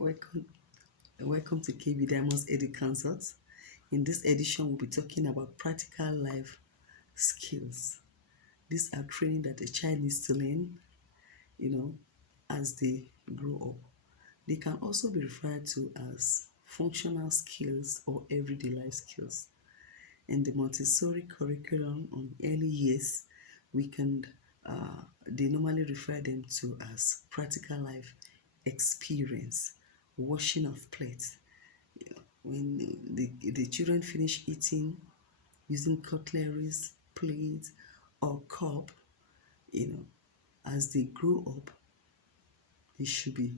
Welcome, welcome to KB Diamonds Edu Consult. In this edition, we'll be talking about practical life skills. These are training that a child needs to learn, as they grow up. They can also be referred to as functional skills or everyday life skills. In the Montessori curriculum on early years, we can they normally refer them to as practical life experience, washing of plates. When the children finish eating using cutleries, plates, or cup, you know, as they grow up, they should be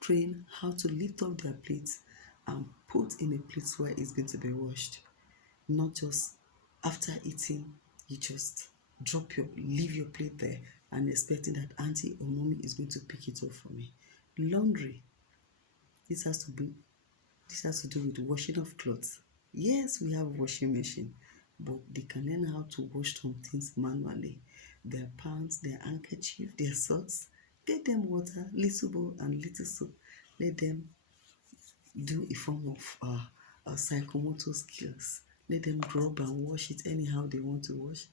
trained how to lift up their plates and put in a place where it's going to be washed. Not just after eating, you just leave your plate there and expecting that auntie or mommy is going to pick it up for me. Laundry. This has to be this has to do with washing of clothes. Yes, we have washing machine, but they can learn how to wash some things manually. Their pants, their handkerchief, their socks. Get them water, little bowl and little soap. Let them do a form of psychomotor skills. Let them rub and wash it anyhow they want to wash.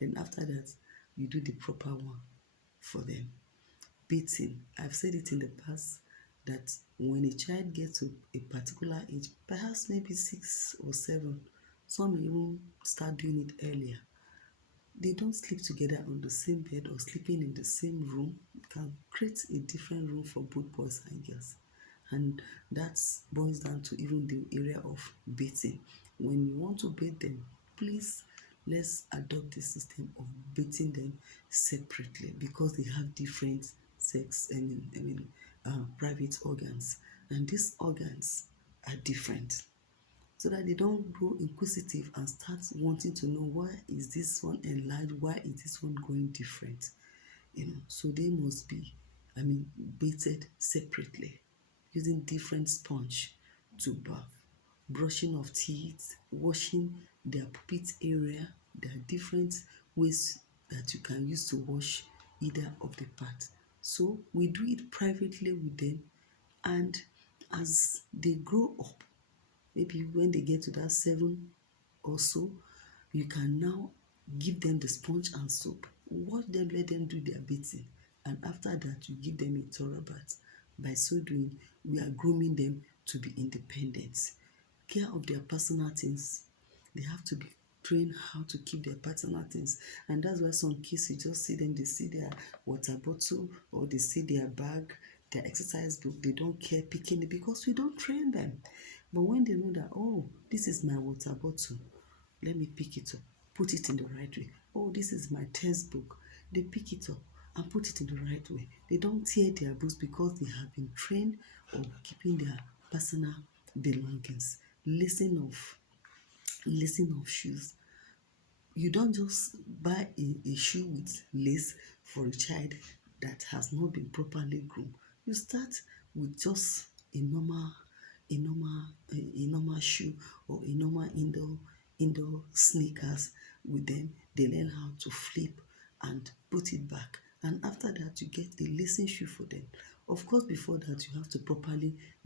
Then after that, you do the proper one for them. Beating. I've said it in the past that when a child gets to a particular age, perhaps maybe 6 or 7, some even start doing it earlier. They don't sleep together on the same bed or sleeping in the same room. It can create a different room for both boys and girls. And that boils down to even the area of bathing. When you want to bathe them, please let's adopt the system of bathing them separately because they have different private organs, and these organs are different, so that they don't grow inquisitive and start wanting to know why is this one enlarged, why is this one going different. So they must be bathed separately using different sponge to bath, brushing of teeth, washing their pupil area. There are different ways that you can use to wash either of the parts. So we do it privately with them, and as they grow up, maybe when they get to that 7 or so, you can now give them the sponge and soap. Wash them, let them do their bathing. And after that, you give them a thorough bath. By so doing, we are grooming them to be independent. Care of their personal things. They have to be trained how to keep their personal things. And that's why some kids, you just see them, they see their water bottle or they see their bag, their exercise book. They don't care picking it because we don't train them. But when they know that, oh, this is my water bottle, let me pick it up, put it in the right way. Oh, this is my textbook. They pick it up and put it in the right way. They don't tear their books because they have been trained on keeping their personal belongings. Lacing of shoes. You don't just buy a shoe with lace for a child that has not been properly groomed. You start with just a normal shoe or a normal indoor sneakers. With them, they learn how to flip and put it back. And after that, you get a lacing shoe for them. Of course, before that, you have to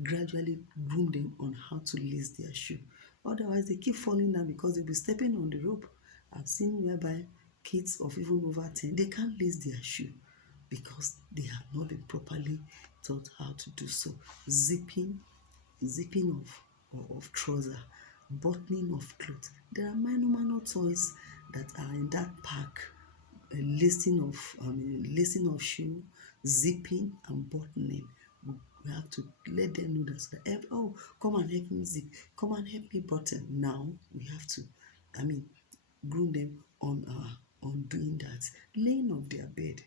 gradually groom them on how to lace their shoe. Otherwise, they keep falling down because they'll be stepping on the rope. I've seen whereby kids of even over 10, they can't lace their shoe because they have not been properly taught how to do so. Zipping of trouser, buttoning of clothes. There are minor toys that are in that pack. Lacing of shoe, zipping and buttoning. We have to let them know that, oh, come and help me zip, come and help me button. Now we have to groom them on doing that. Laying of their bed.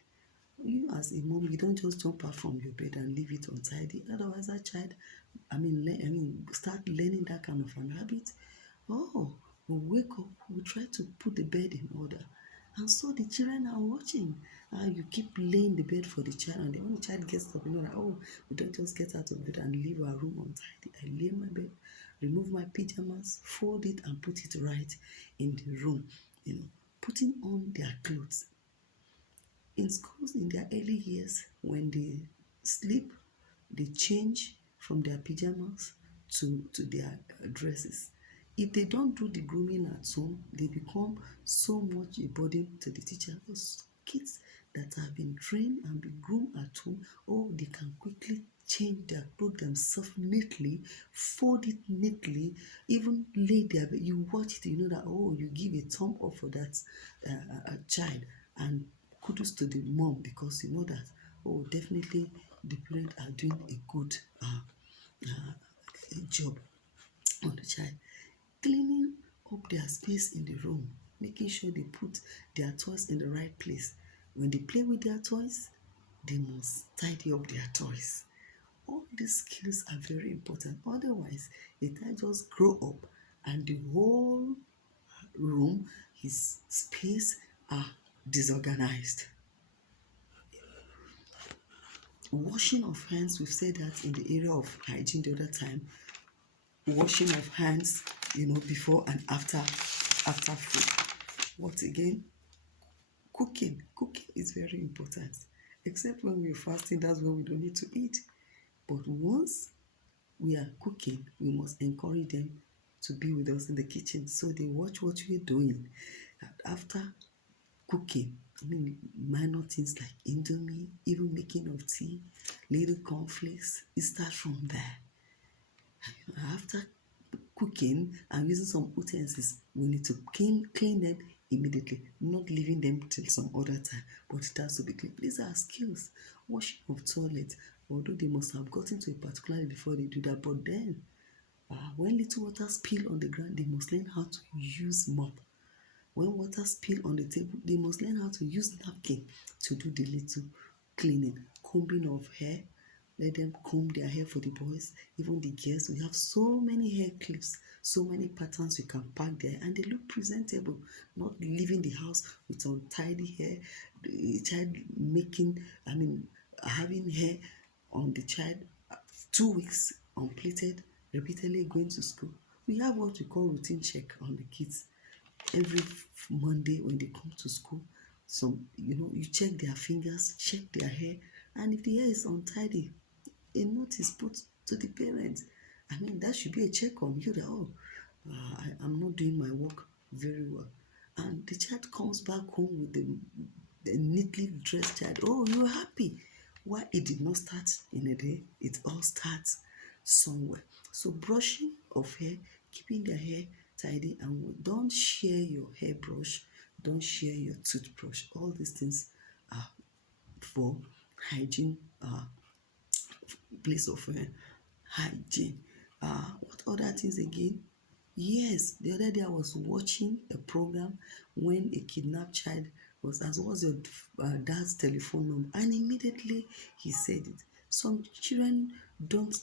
You as a mom, you don't just jump out from your bed and leave it untidy. Otherwise, that child, start learning that kind of an habit. Oh, we wake up, we try to put the bed in order. And so the children are watching. You keep laying the bed for the child, and when the child gets up, that, oh, we don't just get out of bed and leave our room untidy. I lay my bed, remove my pajamas, fold it, and put it right in the room. Putting on their clothes. In schools, in their early years, when they sleep, they change from their pajamas to their dresses. If they don't do the grooming at home, they become so much a burden to the teacher. Those kids that have been trained and been groomed at home, oh, they can quickly change their clothes themselves neatly, fold it neatly, even lay there. You watch it, you know that, oh, you give a thumb up for that child, and kudos to the mom, because you know that, oh, definitely the parents are doing a good job on the child. Cleaning up their space in the room, making sure they put their toys in the right place. When they play with their toys, they must tidy up their toys. All these skills are very important. Otherwise, a child just grow up and the whole room, his space are disorganized. Washing of hands, we've said that in the area of hygiene the other time. Washing of hands, before and after food. What again? Cooking is very important. Except when we're fasting, that's when we don't need to eat. But once we are cooking, we must encourage them to be with us in the kitchen so they watch what we're doing. And after cooking, minor things like indomie, even making of tea, little cornflakes, it starts from there. After cooking and using some utensils, we need to clean them immediately, not leaving them till some other time, but it has to be clean. These are skills. Washing of toilet, although they must have gotten to a particular before they do that, but then when little water spill on the ground, they must learn how to use mop. When water spill on the table, they must learn how to use napkin to do the little cleaning. Combing of hair, let them comb their hair for the boys, even the girls. We have so many hair clips, so many patterns you can pack there, and they look presentable. Not leaving the house with untidy hair, the child having hair on the child 2 weeks unplaited, repeatedly going to school. We have what we call routine check on the kids every Monday when they come to school. You check their fingers, check their hair, and if the hair is untidy, a notice put to the parents. That should be a check on you that, I'm not doing my work very well. And the child comes back home with the neatly dressed child. Oh, you're happy. Why it did not start in a day, it all starts somewhere. So brushing of hair, keeping their hair tidy, and don't share your hairbrush, don't share your toothbrush. All these things are for hygiene, place of hygiene. What other things again? Yes, the other day I was watching a program when a kidnapped child was asked, "What's your dad's telephone number?" And immediately he said it. Some children don't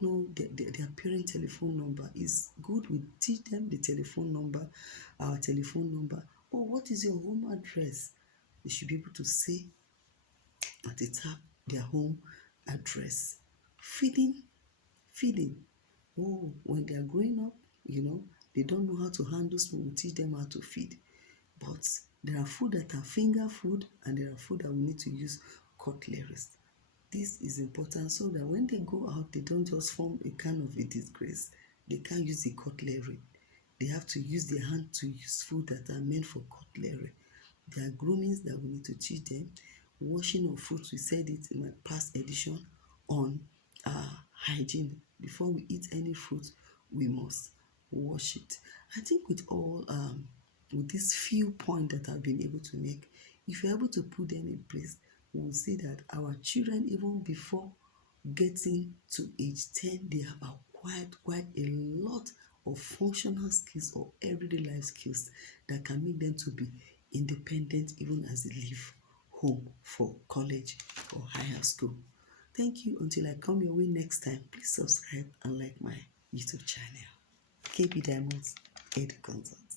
know their parent telephone number. It's good we teach them the telephone number, our telephone number. Oh, what is your home address? They should be able to say at the top their home address. Feeding. Oh, when they are growing up, they don't know how to handle spoon. We teach them how to feed. But there are food that are finger food, and there are food that we need to use cutleries. This is important so that when they go out, they don't just form a kind of a disgrace. They can't use the cutlery. They have to use their hand to use food that are meant for cutlery. There are groomings that we need to teach them. Washing of fruits, we said it in my past edition on hygiene. Before we eat any fruit, we must wash it. I think with these few points that I've been able to make, if you're able to put them in place, we will see that our children, even before getting to age 10, they have acquired quite a lot of functional skills or everyday life skills that can make them to be independent even as they leave home for college or higher school. Thank you. Until I come your way next time, please subscribe and like my YouTube channel. KB Diamonds Ed Consult.